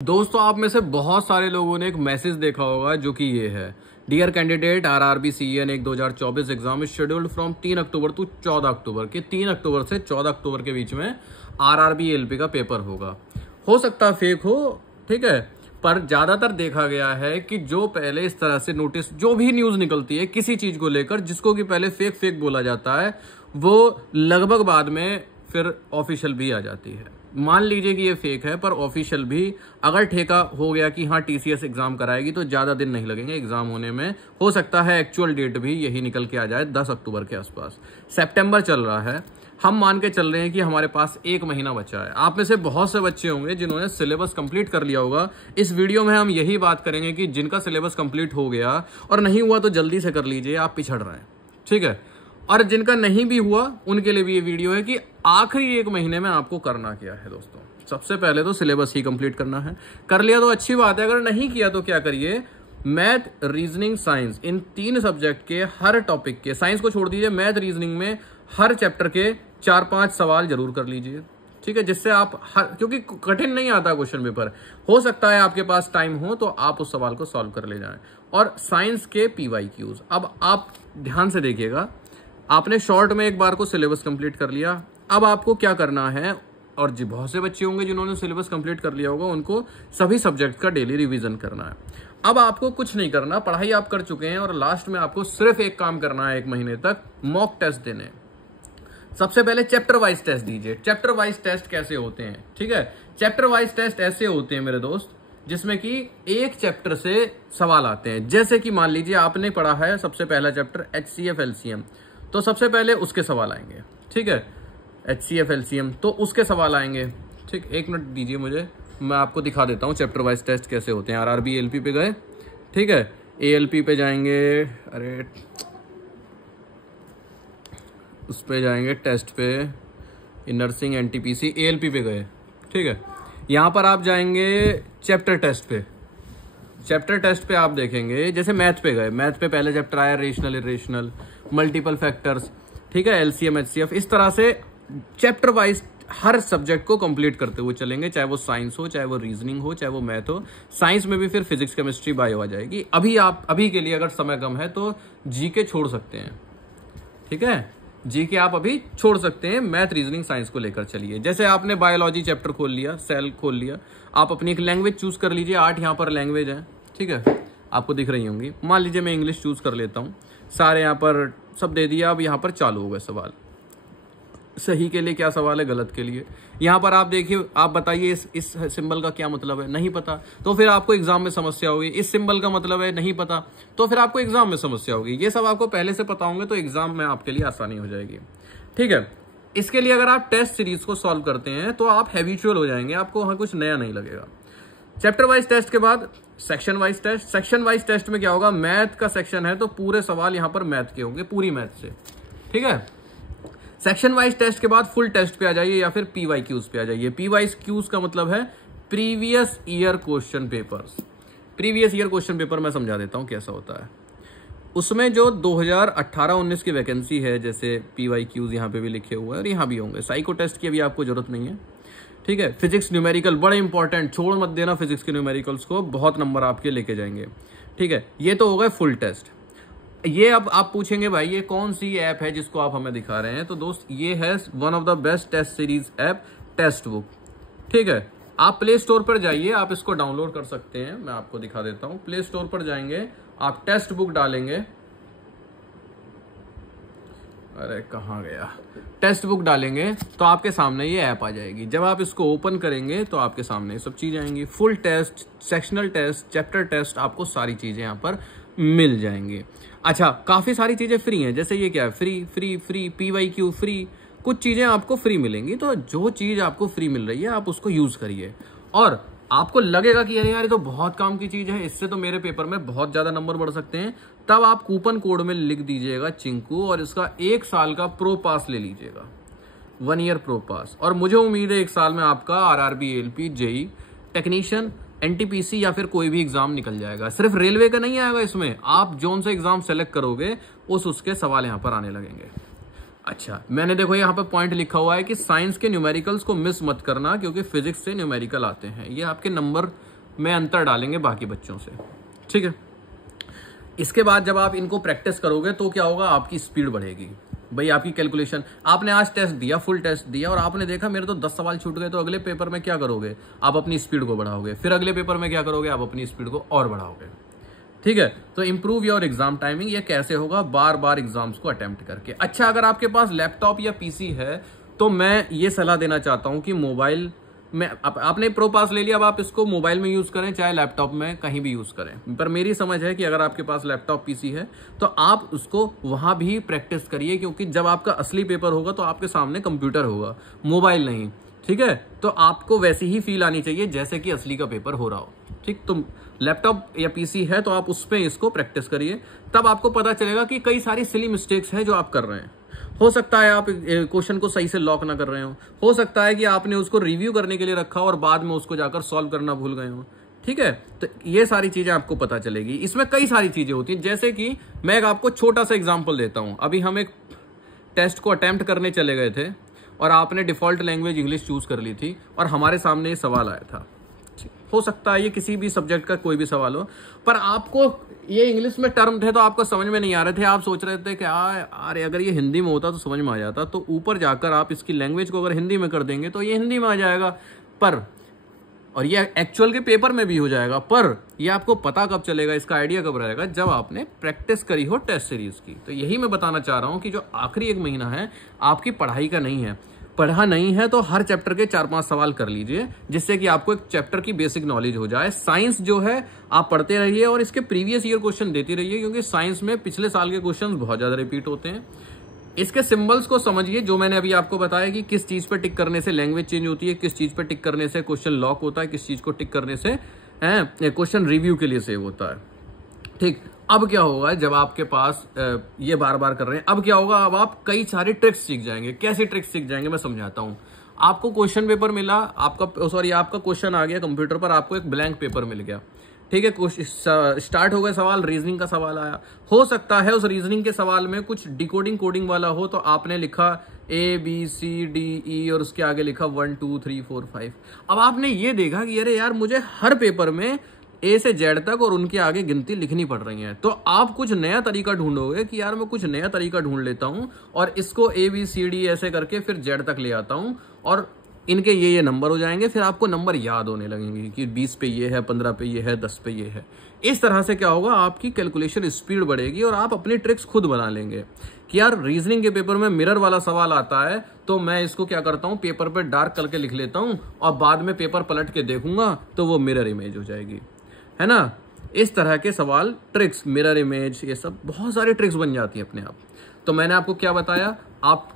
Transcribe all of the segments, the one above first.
दोस्तों, आप में से बहुत सारे लोगों ने एक मैसेज देखा होगा जो कि ये है, dear candidate, RRB CEN 1 2024 exam is scheduled from 3 October to 14 October के 3 अक्टूबर से 14 अक्टूबर के बीच में आरआरबी एलपी का पेपर होगा। हो सकता है फेक हो, ठीक है, पर ज्यादातर देखा गया है कि जो पहले इस तरह से नोटिस, जो भी न्यूज निकलती है किसी चीज को लेकर जिसको कि पहले फेक बोला जाता है, वो लगभग बाद में फिर ऑफिशियल भी आ जाती है। मान लीजिए कि ये फेक है, पर ऑफिशियल भी अगर ठेका हो गया कि हाँ टीसीएस एग्जाम कराएगी तो ज्यादा दिन नहीं लगेंगे एग्जाम होने में। हो सकता है एक्चुअल डेट भी यही निकल के आ जाए 10 अक्टूबर के आसपास। सितंबर चल रहा है, हम मान के चल रहे हैं कि हमारे पास 1 महीना बचा है। आप में से बहुत से बच्चे होंगे जिन्होंने सिलेबस कंप्लीट कर लिया होगा। इस वीडियो में हम यही बात करेंगे कि जिनका सिलेबस कंप्लीट हो गया और नहीं हुआ तो जल्दी से कर लीजिए, आप पिछड़ रहे हैं, ठीक है। और जिनका नहीं भी हुआ उनके लिए भी ये वीडियो है कि आखिरी 1 महीने में आपको करना क्या है। दोस्तों, सबसे पहले तो सिलेबस ही कंप्लीट करना है। कर लिया तो अच्छी बात है, अगर नहीं किया तो क्या करिए, मैथ, रीजनिंग, साइंस, इन 3 सब्जेक्ट के हर टॉपिक के, साइंस को छोड़ दीजिए, मैथ रीजनिंग में हर चैप्टर के 4-5 सवाल जरूर कर लीजिए, ठीक है, जिससे आप क्योंकि कठिन नहीं आता क्वेश्चन पेपर, हो सकता है आपके पास टाइम हो तो आप उस सवाल को सॉल्व कर ले जाएं। और साइंस के पीवाईक्यूज, अब आप ध्यान से देखिएगा, आपने शॉर्ट में एक बार को सिलेबस कंप्लीट कर लिया, अब आपको क्या करना है, और जी बहुत से बच्चे होंगे जिन्होंने सिलेबस कंप्लीट कर लिया होगा, उनको सभी सब्जेक्ट का डेली रिवीजन करना है। अब आपको कुछ नहीं करना, पढ़ाई आप कर चुके हैं और लास्ट में आपको सिर्फ एक काम करना है 1 महीने तक, मॉक टेस्ट देने। सबसे पहले चैप्टर वाइज टेस्ट दीजिए। चैप्टर वाइज टेस्ट कैसे होते हैं, ठीक है, चैप्टर वाइज टेस्ट ऐसे होते हैं मेरे दोस्त, जिसमें कि एक चैप्टर से सवाल आते हैं। जैसे कि मान लीजिए आपने पढ़ा है सबसे पहला चैप्टर HCF LCM, तो सबसे पहले उसके सवाल आएंगे, ठीक है, HCF LCM, तो उसके सवाल आएंगे, ठीक। 1 मिनट दीजिए मुझे, मैं आपको दिखा देता हूँ चैप्टर वाइज टेस्ट कैसे होते हैं। आरआरबी एलपी पे गए, ठीक है, एएलपी पे जाएंगे, अरे उस पे जाएंगे, टेस्ट पे, नर्सिंग एनटीपीसी, एएलपी पे गए, ठीक है। यहाँ पर आप जाएंगे चैप्टर टेस्ट पे। चैप्टर टेस्ट पे आप देखेंगे, जैसे मैथ पे गए, मैथ पे पहले चैप्टर आया रेशनल इरेशनल, मल्टीपल फैक्टर्स, ठीक है, एलसीएम एचसीएफ, इस तरह से चैप्टर वाइज हर सब्जेक्ट को कंप्लीट करते हुए चलेंगे, चाहे वो साइंस हो, चाहे वो रीजनिंग हो, चाहे वो मैथ हो। साइंस में भी फिर फिजिक्स केमिस्ट्री बायो आ जाएगी। अभी के लिए अगर समय कम है तो जीके छोड़ सकते हैं, ठीक है, जीके आप अभी छोड़ सकते हैं, मैथ रीजनिंग साइंस को लेकर चलिए। जैसे आपने बायोलॉजी चैप्टर खोल लिया, सेल खोल लिया, आप अपनी एक लैंग्वेज चूज कर लीजिए। 8 यहाँ पर लैंग्वेज है, ठीक है, आपको दिख रही होंगी। मान लीजिए मैं इंग्लिश चूज कर लेता हूँ, सारे यहाँ पर सब दे दिया। अब यहाँ पर चालू हो गए सवाल, सही के लिए क्या सवाल है, गलत के लिए। यहाँ पर आप देखिए, आप बताइए इस सिंबल का क्या मतलब है, नहीं पता, तो फिर आपको एग्जाम में समस्या होगी। इस सिंबल का मतलब है, नहीं पता, तो फिर आपको एग्जाम में समस्या होगी। ये सब आपको पहले से पता होंगे तो एग्जाम में आपके लिए आसानी हो जाएगी, ठीक है। इसके लिए अगर आप टेस्ट सीरीज को सॉल्व करते हैं तो आप हैबिचुअल हो जाएंगे, आपको वहां कुछ नया नहीं लगेगा। चैप्टर वाइज टेस्ट के बाद section wise test. Section wise test में क्या होगा, मैथ का सेक्शन है तो पूरे सवाल यहाँ पर मैथ के होंगे, पूरी मैथ से, ठीक है। सेक्शन वाइज टेस्ट के बाद फुल टेस्ट पे आ जाइए या फिर पीवाईक्यूज पे आ जाइए। पीवाईक्यूज का मतलब है previous year question papers. Previous year question paper मैं समझा देता हूं कैसा होता है। उसमें जो 2018-19 की वैकेंसी है, जैसे पीवाईक्यूज यहाँ पे भी लिखे हुए हैं और यहाँ भी होंगे। साइको टेस्ट की अभी आपको जरूरत नहीं है, ठीक है। फिजिक्स न्यूमेरिकल बड़े इंपॉर्टेंट, छोड़ मत देना फिजिक्स के न्यूमेरिकल्स को, बहुत नंबर आपके लेके जाएंगे, ठीक है। ये तो हो गए फुल टेस्ट। ये अब आप पूछेंगे भाई ये कौन सी ऐप है जिसको आप हमें दिखा रहे हैं, तो दोस्त ये है one of the best test series app, test book, ठीक है। आप प्ले स्टोर पर जाइए, आप इसको डाउनलोड कर सकते हैं, मैं आपको दिखा देता हूं। प्ले स्टोर पर जाएंगे, आप टेस्ट बुक डालेंगे, अरे कहाँ गया, टेस्ट बुक डालेंगे तो आपके सामने ये ऐप आ जाएगी। जब आप इसको ओपन करेंगे तो आपके सामने ये सब चीजें आएंगी, full test, sectional test, chapter test, आपको सारी चीजें यहाँ पर मिल जाएंगी। अच्छा, काफी सारी चीजें फ्री हैं, जैसे ये क्या है, फ्री पीवाईक्यू फ्री, कुछ चीजें आपको फ्री मिलेंगी। तो जो चीज आपको फ्री मिल रही है आप उसको यूज करिए, और आपको लगेगा कि अरे यार ये तो बहुत काम की चीज है, इससे तो मेरे पेपर में बहुत ज्यादा नंबर बढ़ सकते हैं, तब आप कूपन कोड में लिख दीजिएगा चिंकू और इसका 1 साल का प्रो पास ले लीजिएगा, 1 ईयर प्रो पास। और मुझे उम्मीद है 1 साल में आपका RRB LP JE technician NTPC या फिर कोई भी एग्जाम निकल जाएगा। सिर्फ रेलवे का नहीं आएगा इसमें, आप जोन से एग्जाम सेलेक्ट करोगे उसके सवाल यहाँ पर आने लगेंगे। अच्छा, मैंने देखो यहाँ पे पॉइंट लिखा हुआ है कि साइंस के न्यूमेरिकल्स को मिस मत करना क्योंकि फिजिक्स से न्यूमेरिकल आते हैं। ये आपके नंबर में अंतर डालेंगे बाकी बच्चों से, ठीक है। इसके बाद जब आप इनको प्रैक्टिस करोगे तो क्या होगा, आपकी स्पीड बढ़ेगी। भाई आपकी कैलकुलेशन, आपने आज टेस्ट दिया, फुल टेस्ट दिया और आपने देखा मेरे तो 10 सवाल छूट गए, तो अगले पेपर में क्या करोगे, आप अपनी स्पीड को बढ़ाओगे। फिर अगले पेपर में क्या करोगे, आप अपनी स्पीड को और बढ़ाओगे, ठीक है। तो इंप्रूव योर एग्जाम टाइमिंग, ये कैसे होगा, बार बार एग्जाम्स को अटेम्प्ट करके। अच्छा, अगर आपके पास लैपटॉप या पीसी है तो मैं ये सलाह देना चाहता हूं कि मोबाइल में आपने प्रो पास ले लिया, अब आप इसको मोबाइल में यूज करें चाहे लैपटॉप में, कहीं भी यूज करें। पर मेरी समझ है कि अगर आपके पास लैपटॉप पीसी है तो आप उसको वहां भी प्रैक्टिस करिए, क्योंकि जब आपका असली पेपर होगा तो आपके सामने कंप्यूटर होगा, मोबाइल नहीं, ठीक है। तो आपको वैसी ही फील आनी चाहिए जैसे कि असली का पेपर हो रहा हो, ठीक। तो लैपटॉप या पीसी है तो आप उस पर इसको प्रैक्टिस करिए, तब आपको पता चलेगा कि कई सारी सिली मिस्टेक्स है जो आप कर रहे हैं। हो सकता है आप क्वेश्चन को सही से लॉक ना कर रहे हो सकता है कि आपने उसको रिव्यू करने के लिए रखा और बाद में उसको जाकर सॉल्व करना भूल गए हो, ठीक है। तो ये सारी चीजें आपको पता चलेगी। इसमें कई सारी चीजें होती हैं, जैसे कि मैं एक आपको छोटा सा एग्जांपल देता हूं। अभी हम एक टेस्ट को अटेम्प्ट करने चले गए थे और आपने डिफॉल्ट लैंग्वेज इंग्लिश चूज कर ली थी और हमारे सामने ये सवाल आया था। हो सकता है ये किसी भी सब्जेक्ट का कोई भी सवाल हो, पर आपको ये इंग्लिश में टर्म थे तो आपको समझ में नहीं आ रहे थे। आप सोच रहे थे कि अरे अगर ये हिंदी में होता तो समझ में आ जाता। तो ऊपर जाकर आप इसकी लैंग्वेज को अगर हिंदी में कर देंगे तो ये हिंदी में आ जाएगा, पर और ये एक्चुअल के पेपर में भी हो जाएगा। पर ये आपको पता कब चलेगा, इसका आइडिया कब रहेगा, जब आपने प्रैक्टिस करी हो टेस्ट सीरीज की। तो यही मैं बताना चाह रहा हूं कि जो आखिरी 1 महीना है आपकी पढ़ाई का नहीं है। पढ़ा नहीं है तो हर चैप्टर के 4-5 सवाल कर लीजिए, जिससे कि आपको एक चैप्टर की बेसिक नॉलेज हो जाए। साइंस जो है आप पढ़ते रहिए और इसके प्रीवियस ईयर क्वेश्चन देते रहिए, क्योंकि साइंस में पिछले साल के क्वेश्चन बहुत ज्यादा रिपीट होते हैं। इसके सिंबल्स को समझिए, जो मैंने अभी आपको बताया कि किस चीज पर टिक करने से लैंग्वेज चेंज होती है, किस चीज पर टिक करने से क्वेश्चन लॉक होता है, किस चीज को टिक करने से क्वेश्चन रिव्यू के लिए सेव होता है, ठीक। अब क्या होगा, जब आपके पास ये बार बार कर रहे हैं, अब क्या होगा, अब आप कई सारे ट्रिक्स सीख जाएंगे। कैसे ट्रिक्स सीख जाएंगे मैं समझाता हूं। आपको क्वेश्चन पेपर मिला, आपका क्वेश्चन आ गया कंप्यूटर पर, आपको एक ब्लैंक पेपर मिल गया, ठीक है। स्टार्ट हो गया सवाल, रीजनिंग का सवाल आया। हो सकता है उस रीजनिंग के सवाल में कुछ डिकोडिंग कोडिंग वाला हो, तो आपने लिखा ABCDE और उसके आगे लिखा 1 2 3 4 5। अब आपने ये देखा कि अरे यार मुझे हर पेपर में A से Z तक और उनके आगे गिनती लिखनी पड़ रही है। तो आप कुछ नया तरीका ढूंढोगे कि यार मैं कुछ नया तरीका ढूंढ लेता हूं और इसको ABCD ऐसे करके फिर Z तक ले आता हूं और इनके ये नंबर हो जाएंगे। फिर आपको नंबर याद होने लगेंगे कि 20 पे ये है, 15 पे ये है, 10 पे ये है। इस तरह से क्या होगा, आपकी कैलकुलेशन स्पीड बढ़ेगी और आप अपनी ट्रिक्स खुद बना लेंगे कि यार रीजनिंग के पेपर में मिरर वाला सवाल आता है तो मैं इसको क्या करता हूं, पेपर पे डार्क करके लिख लेता हूं और बाद में पेपर पलट के देखूंगा तो वो मिरर इमेज हो जाएगी, है ना। इस तरह के सवाल, ट्रिक्स, मिरर इमेज, ये सब बहुत सारी ट्रिक्स बन जाती है अपने आप। तो मैंने आपको क्या बताया, आप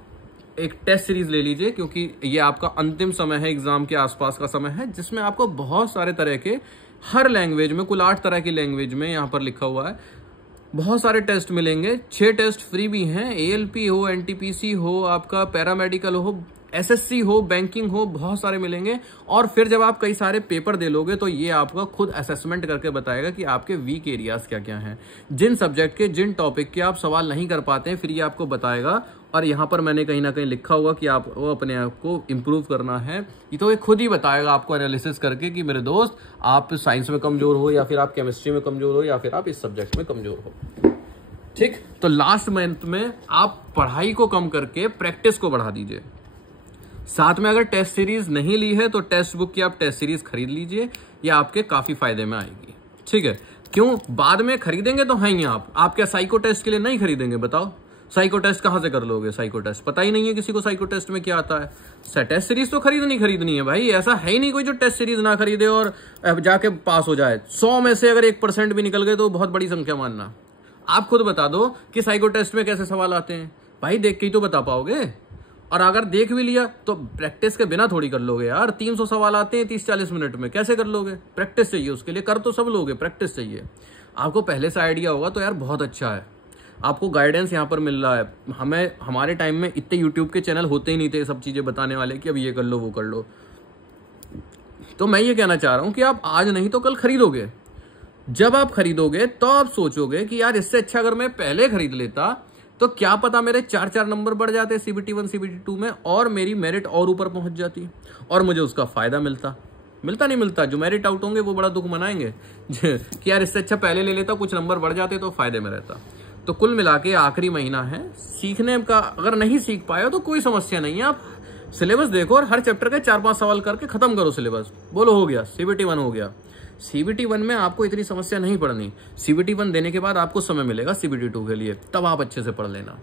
एक टेस्ट सीरीज ले लीजिए, क्योंकि ये आपका अंतिम समय है, एग्जाम के आसपास का समय है, जिसमें आपको बहुत सारे तरह के, हर लैंग्वेज में, कुल 8 तरह की लैंग्वेज में यहाँ पर लिखा हुआ है, बहुत सारे टेस्ट मिलेंगे। 6 टेस्ट फ्री भी हैं, ALP हो, NTPC हो, आपका पैरामेडिकल हो, SSC हो, बैंकिंग हो, बहुत सारे मिलेंगे। और फिर जब आप कई सारे पेपर दे लोगे तो ये आपका खुद असेसमेंट करके बताएगा कि आपके वीक एरियाज क्या क्या हैं, जिन सब्जेक्ट के, जिन टॉपिक के आप सवाल नहीं कर पाते हैं, फिर ये आपको बताएगा। और यहाँ पर मैंने कहीं ना कहीं लिखा होगा कि आप वो अपने आप को इम्प्रूव करना है, ये तो ये खुद ही बताएगा आपको एनालिसिस करके कि मेरे दोस्त आप साइंस में कमजोर हो, या फिर आप केमिस्ट्री में कमजोर हो, या फिर आप इस सब्जेक्ट में कमजोर हो, ठीक। तो लास्ट मंथ में आप पढ़ाई को कम करके प्रैक्टिस को बढ़ा दीजिए। साथ में अगर टेस्ट सीरीज नहीं ली है तो टेक्स्ट बुक की आप टेस्ट सीरीज खरीद लीजिए, ये आपके काफी फायदे में आएगी, ठीक है। क्यों, बाद में खरीदेंगे तो हैं ही आप क्या साइको टेस्ट के लिए नहीं खरीदेंगे, बताओ। साइको टेस्ट कहां से कर लोगे, साइको टेस्ट पता ही नहीं है किसी को साइको टेस्ट में क्या आता है। टेस्ट सीरीज तो खरीदनी है भाई, ऐसा है ही नहीं कोई जो टेस्ट सीरीज ना खरीदे और जाके पास हो जाए। 100 में से अगर 1% भी निकल गए तो बहुत बड़ी संख्या मानना। आप खुद बता दो कि साइको टेस्ट में कैसे सवाल आते हैं, भाई देख के ही तो बता पाओगे। और अगर देख भी लिया तो प्रैक्टिस के बिना थोड़ी कर लोगे यार। 300 सवाल आते हैं 30-40 मिनट में, कैसे कर लोगे। प्रैक्टिस चाहिए उसके लिए, कर तो सब लोगे, प्रैक्टिस चाहिए। आपको पहले से आइडिया होगा तो यार बहुत अच्छा है, आपको गाइडेंस यहाँ पर मिल रहा है। हमारे टाइम में इतने यूट्यूब के चैनल होते ही नहीं थे सब चीजें बताने वाले कि अब ये कर लो वो कर लो। तो मैं ये कहना चाह रहा हूं कि आप आज नहीं तो कल खरीदोगे। जब आप खरीदोगे तो आप सोचोगे कि यार इससे अच्छा अगर मैं पहले खरीद लेता तो क्या पता मेरे 4 नंबर बढ़ जाते CBT 1 CBT 2 में और मेरी मेरिट और ऊपर पहुंच जाती और मुझे उसका फायदा मिलता। मिलता नहीं मिलता। जो मेरिट आउट होंगे वो बड़ा दुख मनाएंगे कि यार इससे अच्छा पहले ले लेता, कुछ नंबर बढ़ जाते तो फायदे में रहता। तो कुल मिला के आखिरी महीना है सीखने का। अगर नहीं सीख पाए तो कोई समस्या नहीं है, आप सिलेबस देखो और हर चैप्टर के 4-5 सवाल करके खत्म करो सिलेबस। बोलो हो गया, CBT 1 हो गया। CBT 1 में आपको इतनी समस्या नहीं पड़नी। CBT 1 देने के बाद आपको समय मिलेगा CBT 2 के लिए, तब आप अच्छे से पढ़ लेना।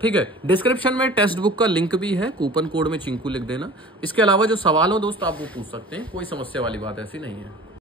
ठीक है, डिस्क्रिप्शन में टेक्स्ट बुक का लिंक भी है, कूपन कोड में चिंकू लिख देना। इसके अलावा जो सवाल हो दोस्त आप वो पूछ सकते हैं, कोई समस्या वाली बात ऐसी नहीं है।